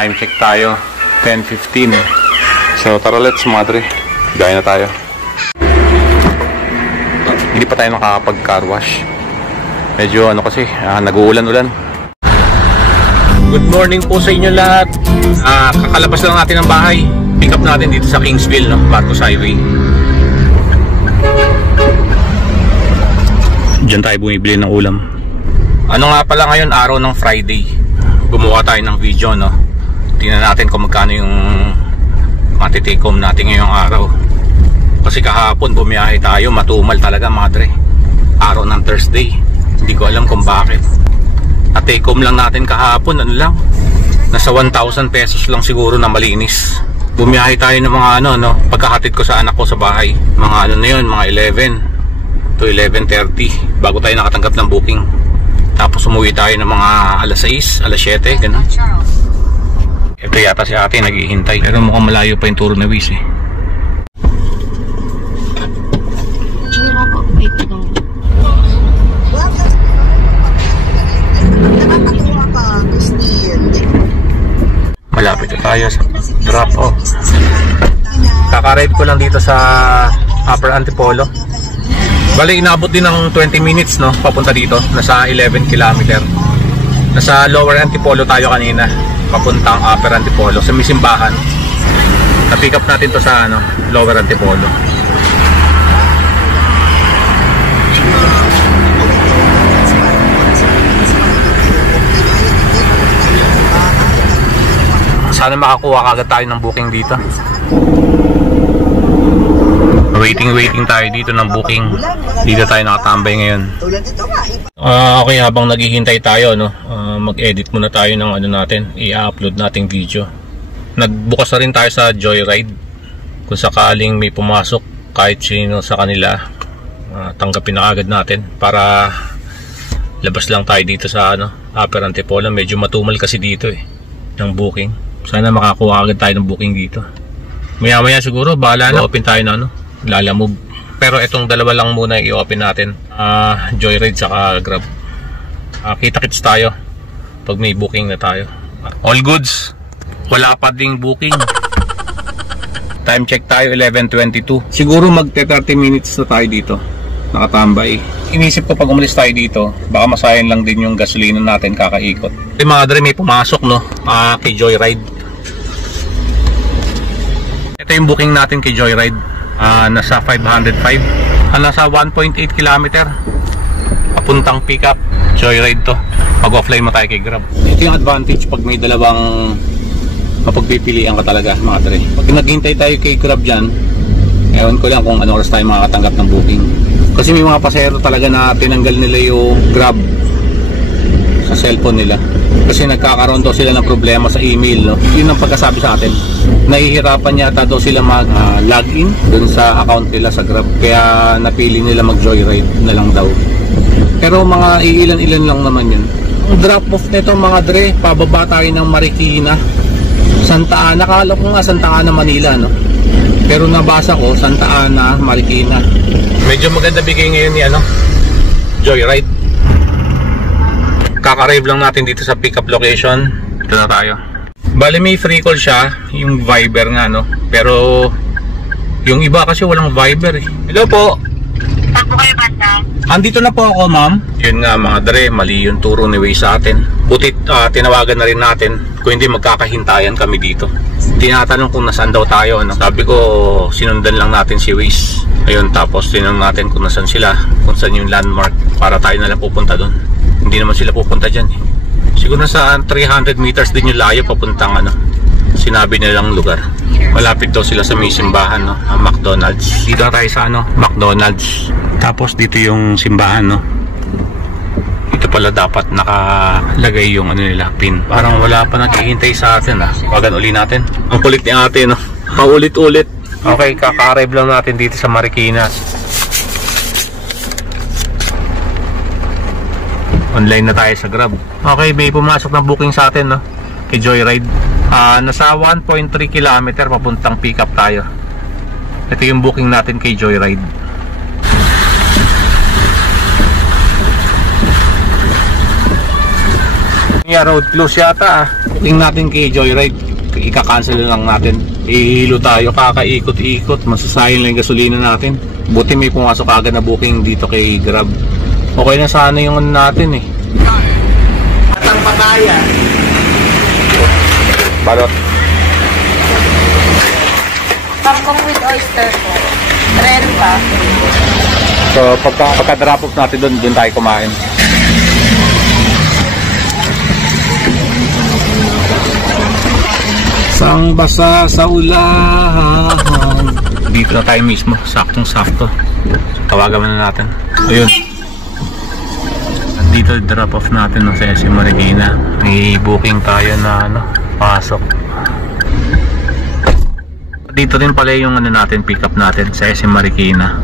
Time check tayo, 10:15. So tara, let's madre. Gaya na tayo. Hindi pa tayo nakakapag car wash. Medyo ano kasi, nag-uulan-ulan. Good morning po sa inyo lahat. Kakalabas lang natin ng bahay. Pick up natin dito sa Kingsville, no? Marcos Highway. Diyan tayo bumibili ng ulam. Ano nga pala ngayon, araw ng Friday. Gumawa tayo ng video, no? Tingnan natin kung magkano yung matitake home natin ngayong araw. Kasi kahapon bumiyahe tayo, matumal talaga madre. Araw ng Thursday. Hindi ko alam kung bakit. At take home lang natin kahapon, ano lang, nasa 1,000 pesos lang siguro na malinis. Bumiyahe tayo ng mga ano, no? Pagkahatid ko sa anak ko sa bahay, mga ano na yun, mga 11 to 11:30 bago tayo nakatanggap ng booking. Tapos umuwi tayo ng mga alas 6, alas 7, ganun. Ito yata si ate naghihintay, pero mukhang malayo pa yung turo na Wiz eh. Malapit na tayo sa drop off. Kaka-arrive ko lang dito sa Upper Antipolo. Bali inabot din ng 20 minutes, no, papunta dito. Nasa 11 km. Nasa Lower Antipolo tayo kanina, papuntang Upper Antipolo sa may simbahan. Na-pick up natin to sa ano, Lower Antipolo. Sana makakuha kagad tayo ng booking dito. Waiting tayo dito ng booking. Dito tayo nakatambay ngayon. Okay, habang naghihintay tayo, no, mag-edit muna tayo ng ano natin, i-upload nating video. Nagbukas na rin tayo sa Joyride. Kung sakaling may pumasok kahit sino sa kanila, tanggapin na agad natin para labas lang tayo dito sa ano, Upper Antipolo. Medyo matumal kasi dito eh ng booking. Sana makakuha agad tayo ng booking dito. Maya siguro bahala na, open tayo na ano, Lalamove. Pero itong dalawa lang muna i-open natin, Joyride saka Grab. Kita-kits tayo pag may booking na tayo. All goods, wala pa ding booking. Time check tayo, 11:22. Siguro magte 30 minutes na tayo dito nakatambay. Inisip ko pag umalis tayo dito, baka masayang lang din yung gasolina natin kakaikot. Mga dre, may pumasok, no, kay Joyride. Ito yung booking natin kay Joyride. Nasa 505, nasa 1.8 km papuntang pick up. Joyride to. Pag offline mo tayo kay Grab. Ito yung advantage pag may dalawang mapagpipilian ka talaga, mga dre. Pag naghintay tayo kay Grab dyan, ewan ko lang kung ano oras tayo makakatanggap ng booking. Kasi may mga pasahero talaga na tinanggal nila yung Grab sa cellphone nila kasi nagkakaroon daw sila ng problema sa email, no? Yun ang pagkasabi sa atin. Nahihirapan yata daw sila mag-login dun sa account nila sa Grab, kaya napili nila mag-Joyride na lang daw. Pero mga iilan-ilan lang naman yun. Ang drop off nito, mga dre, pababa tayo ng Marikina, Santa Ana. Kala ko nga Santa Ana, Manila, no? Pero nabasa ko Santa Ana, Marikina. Medyo maganda bigay ngayon ni ano, Joyride. Kaka-arrive lang natin dito sa pick up location. Ito na tayo. Bali may free call siya, yung Viber nga, no? Pero yung iba kasi walang Viber eh. Hello po. Saan po kayo banda? Andito na po ako, ma'am. Yun nga, mga dre, mali yung turo ni Waze sa atin. Butit tinawagan na rin natin kung hindi magkakahintayan kami dito. Tinatanong kung nasaan daw tayo, no? Sabi ko sinundan lang natin si Waze. Ayun, tapos tinanong natin kung nasaan sila, kung saan yung landmark, para tayo na lang pupunta doon. Hindi naman sila pupunta dyan eh. Siguro sa 300 meters din yung layo papuntang ano, sinabi nilang lugar. Malapit daw sila sa may simbahan, no, McDonald's. Dito na tayo sa ano, McDonald's. Tapos dito yung simbahan, no. Dito pala dapat nakalagay yung ano nila, pin. Parang wala pa naghihintay sa atin ah. Wagan uli natin. Ang kulit ni ate, no. Paulit-ulit. Okay, kaka-arrive lang natin dito sa Marikina. Online na tayo sa Grab. Okay, may pumasok na booking sa atin, no, kay Joyride. Nasa 1.3 km papuntang pick up tayo. Ito yung booking natin kay Joyride. Yeah, road close yata ah. Tingnan natin kay Joyride. Ika-cancel lang natin. Ihilo tayo, kakaikot-ikot. Masasayang lang yung gasolina natin. Buti may pumasok agad na booking dito kay Grab. Okay na sana yung ano natin eh. Atang pataya. Balot. Kangkong with oyster po. Rare pa. So pagka-drop off natin doon tayo kumain. Sang basa sa ulan. Dito na tayo mismo, saktong-sakto. Tawagan na natin. Ayun. Dito drop off natin no, sa SM Marikina. May booking tayo na ano, pasok. Dito rin pala yung ano natin, pick up natin sa SM Marikina.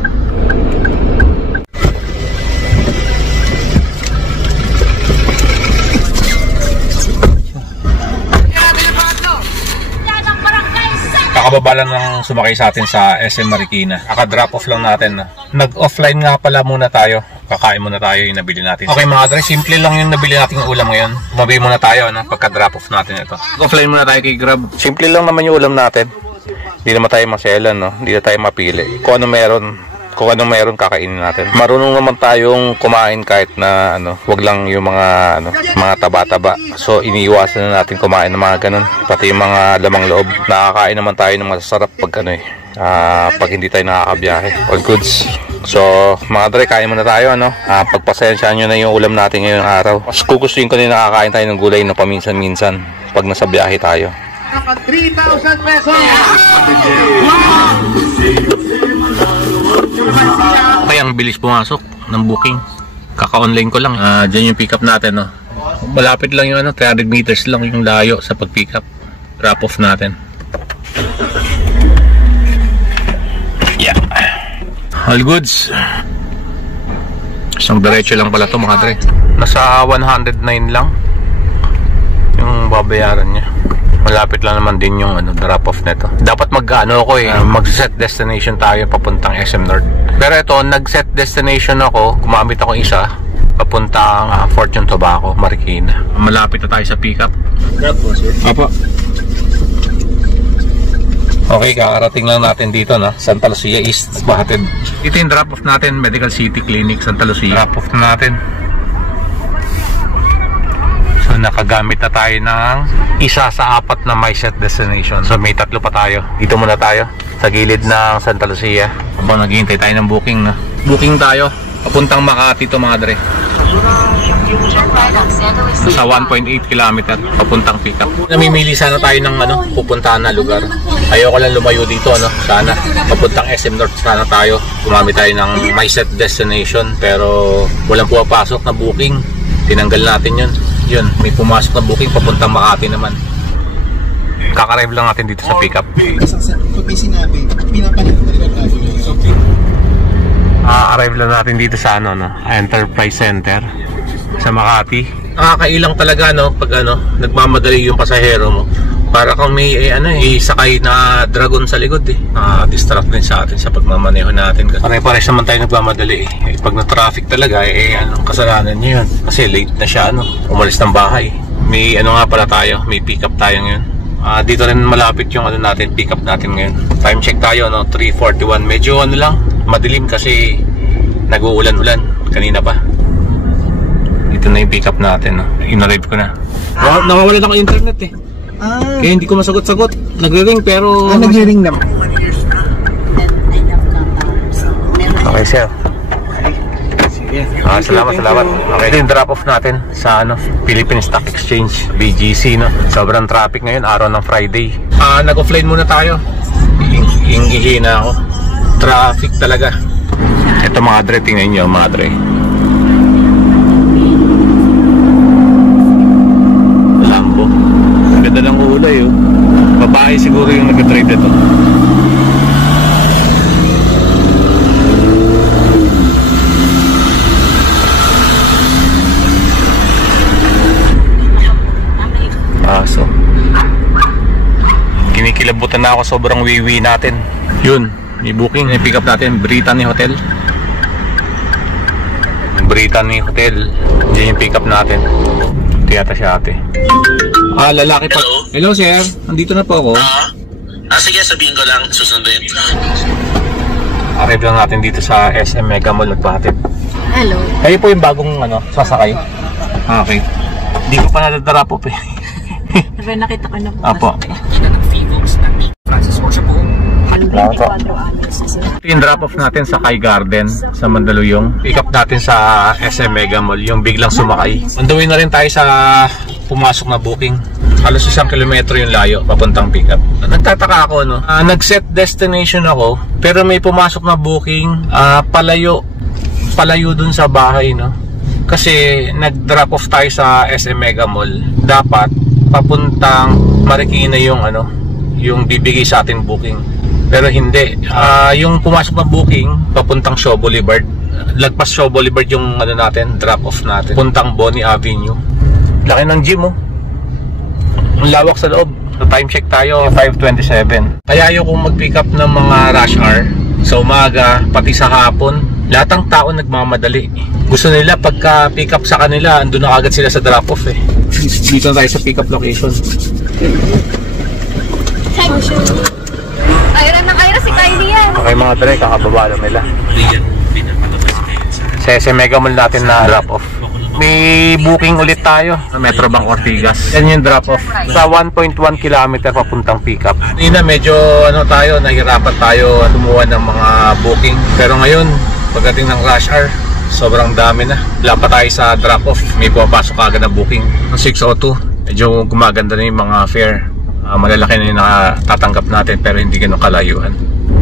Kakababa lang ng sumakay sa atin sa SM Marikina. Kaka-drop off lang natin. Nag-offline nga pala muna tayo. Kakain muna tayo yung nabili natin. Okay mga dre, simple lang yung nabili nating ulam ngayon. Mabi muna tayo no, pagka-drop off natin ito. Offline muna tayo kay Grab. Simple lang naman yung ulam natin. Hindi naman tayo maselan, no? Hindi na tayo mapili. Kung anong meron kakainin natin. Marunong naman tayong kumain kahit na ano, wag lang yung mga ano, mga taba-taba. So iniiwasan na natin kumain ng mga ganun. Pati yung mga lamang loob. Nakakain naman tayo ng masasarap pag ano pag hindi tayo nakakabiyahe. All goods. So mga dre, kain muna tayo ano. Pagpasensyahan nyo na yung ulam natin ngayong araw. Mas kukustuin ko din nakakain tayo ng gulay na paminsan-minsan pag nasa biyahe tayo. 3,000 pesos. Okay, ang bilis pumasok ng booking. Kaka-online ko lang. Diyan yung pick up natin, no. Malapit lang yung ano, 300 meters lang yung layo sa pag-pick up. Drop off natin. Yeah. All goods. Isang diretso lang pala to mga dre. Nasa 109 lang yung babayaran niya. Malapit lang naman din yung ano, drop off nito. Dapat mag-set destination tayo papuntang SM North. Pero ito, nag-set destination ako, gumamit ako isa papuntang Fortune Tobacco, Marikina. Malapit na tayo sa pick-up. Grab po, sir. Apo. Okay, kakarating lang natin dito na Santa Lucia East, Bahatid. Ito yung drop off natin, Medical City Clinic, Santa Lucia. Drop off natin. So nakagamit na tayo ng isa sa 4 na my set destination. So may 3 pa tayo. Dito muna tayo sa gilid ng Santa Lucia. Habang naghihintay tayo ng booking na. Booking tayo papuntang Makati to mga dre. Sa 1.8 km papuntang pickup. Namimili sana tayo ng ano, pupuntahan na lugar. Ayoko lang lumayo dito no. Sana papuntang SM North sana tayo. Gumamit tayo ng my set destination pero walang pumapasok na booking. Tinanggal natin 'yun. Yun, may pumasok na booking papuntang Makati naman. Kaka-arrive lang natin dito sa pickup. Pag may sinabi, pinapalit na rin ang arrive lang natin dito sa ano, no, Enterprise Center sa Makati. Nakakailang talaga no, pag ano, nagmamadali yung pasahero mo. Para kung may sakay na dragon sa likod distract din sa atin sa pagmamaneho natin. Pare-pares naman tayo nagmamadali pag na-traffic talaga kasalanan niyo yun. Kasi late na siya umalis ng bahay. May nga pala tayo, may pick up tayo ngayon. Dito rin malapit yung natin, pick up natin ngayon. Time check tayo 3:41. Medyo lang, madilim kasi nag-uulan-ulan kanina pa. Dito na yung pick up natin In-arrive ko na. Nawawalan ako internet kaya hindi ko masagot-sagot. Nagre-ring pero... nagre-ring naman. Okay, sir. Sige. Salamat. Okay, ito yung drop-off natin sa Philippine Stock Exchange, BGC, no? Sobrang traffic ngayon, araw ng Friday. Nag-offline muna tayo. Inggihi na ako. Traffic talaga. Ito mga dre, tingnan nyo mga dre. Ganda ng ulay babae siguro yung nag-drive dito. So kinikilabutan na ako, sobrang wiwi natin. Yun, may booking, may pick up natin, Brittany Hotel. Diyan yung pick up natin. Ito yata si ate. Lalaki pa. Hello sir, nandito na po ako. Sige, sabihin ko lang, susundin. Arrive lang natin dito sa SM Mega Mall, nagpahatid. Hello. Kayo po yung bagong sasakay? Okay. Hindi ko pa nadadara po eh. Pero nakita ko na po. Apo. Yung drop off natin sa Kai Garden sa Mandaluyong. Pick up natin sa SM Mega Mall, yung biglang sumakay. On the way na rin tayo sa pumasok na booking. Halos 1 kilometro yung layo papuntang pick up. Nagtataka ako, no? Nag-set destination ako, pero may pumasok na booking palayo dun sa bahay, no? Kasi nag-drop off tayo sa SM Mega Mall. Dapat papuntang Marikina yung bibigay sa atin booking. Pero hindi. Yung pumasok na booking papuntang Shaw Boulevard. Lagpas Shaw Boulevard yung natin, drop off natin. Puntang Bonnie Avenue. Laki ng gym, oh. Ang lawak sa loob. Time check tayo, 5:27. Kaya ayaw kong mag-pick up ng mga rush hour sa umaga, pati sa hapon. Lahat ng tao nagmamadali. Gusto nila pagka pick up sa kanila, andun na agad sila sa drop off eh. Dito na tayo sa pick up location. Ayra si Kylie yan. Okay mga dre, kakababa lang nila. Sa SM Mega Mall natin na drop off. May booking ulit tayo sa Metrobank Ortigas. Yan yung drop off sa 1.1 km papuntang pick up. Kanina medyo nahirapan tayo tumuha ng mga booking. Pero ngayon, pagdating ng rush hour, sobrang dami na. Wala pa tayo sa drop off. May pumapasok agad na booking. Ang 602, medyo gumaganda na yung mga fare. Malalaki na yung nakatatanggap natin pero hindi ganun kalayuan.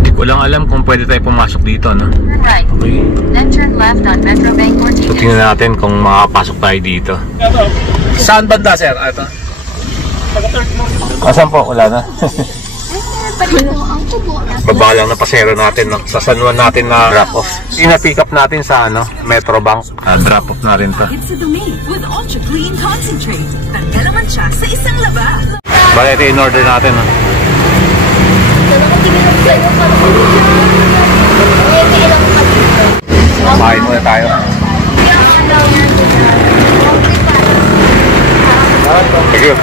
Hindi ko lang alam kung pwede tayo pumasok dito, no? Right. Okay. Then turn left on Metrobank Ortigas. So tingnan natin kung makapasok tayo dito. Saan banda, sir? Ito? Saan po? Wala na. Baba lang na pasero natin, no? Sa San Juan natin na drop off. Ina-pick up natin sa Metrobank. Drop off na rin to. It's a domain with ultra clean concentrate. Tanggal naman siya sa isang laba. Bale, ito in order natin, no? Kumain muna tayo. Thank you.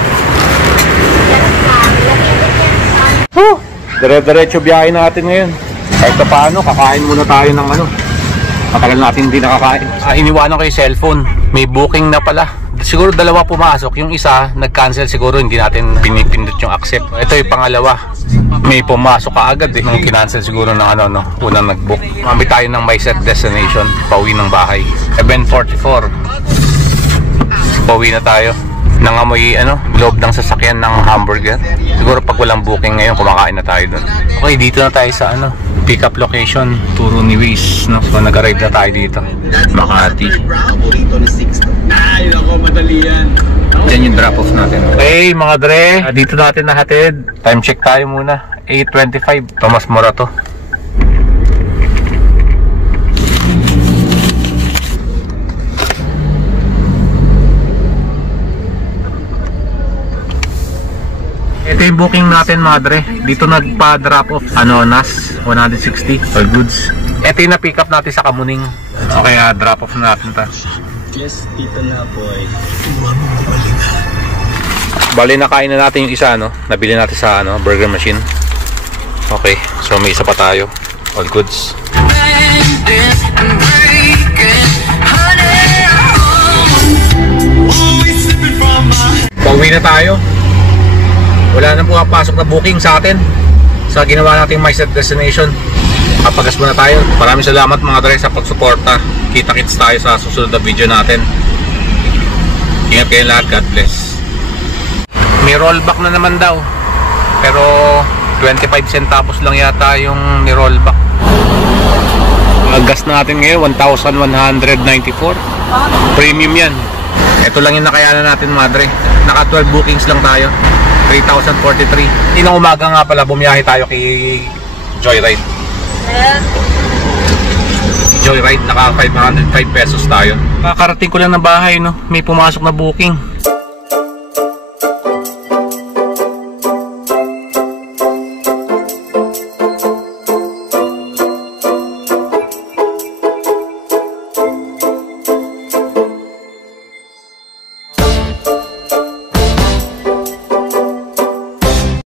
Dire-diretso biyahe natin ngayon. Kahit na paano, kakain muna tayo ng matagal natin hindi nakakain. Iniwanan ko yung cellphone. May booking na pala. Siguro dalawa pumasok. Yung isa, nag-cancel siguro. Hindi natin pinipindot yung accept. Ito yung pangalawa. May pumasok ka agad eh. Nung kinancel siguro ng unang nag-book. Mamit tayo ng my set destination. Pauwi ng bahay. 7:44. Pauwi na tayo. Nangamoy loob ng sasakyan ng hamburger. Siguro pag walang booking ngayon, kumakain na tayo doon. Okay, dito na tayo sa pick up location, turo ni Waze, no? So nag-arrive na tayo dito, Makati. Ay, nako, madali yan. Yan yung drop off natin. Okay mga dre, dito natin nahatid. Time check tayo muna, 8:25. Tomas Morato. Ito yung booking natin, madre. Dito nagpa-drop off, NAS 160 all goods. Ito yung na-pick up natin sa Kamuning. Okay, drop off na natin ta. Yes, dito na po eh. Bali, nakain na natin yung isa, nabili natin sa burger machine. Okay, so may isa pa tayo. All goods. Pauwi na tayo. Wala nang pumapasok na booking sa atin sa ginawa nating my set destination. Kapagas muna tayo. Maraming salamat mga dre sa pagsuporta. Kita-kits tayo sa susunod na video natin. Ingat kayo lahat. God bless. May rollback na naman daw, pero 25 centavos lang yata yung ni-rollback. Ang gas natin ngayon 1,194. Premium yan. Ito lang yung nakayanan natin, madre. Naka 12 bookings lang tayo, 3,043. Inang umaga nga pala, bumiyahe tayo kay Joyride. Joyride, naka 505 pesos tayo. Kakarating ko lang ng bahay, may pumasok na booking.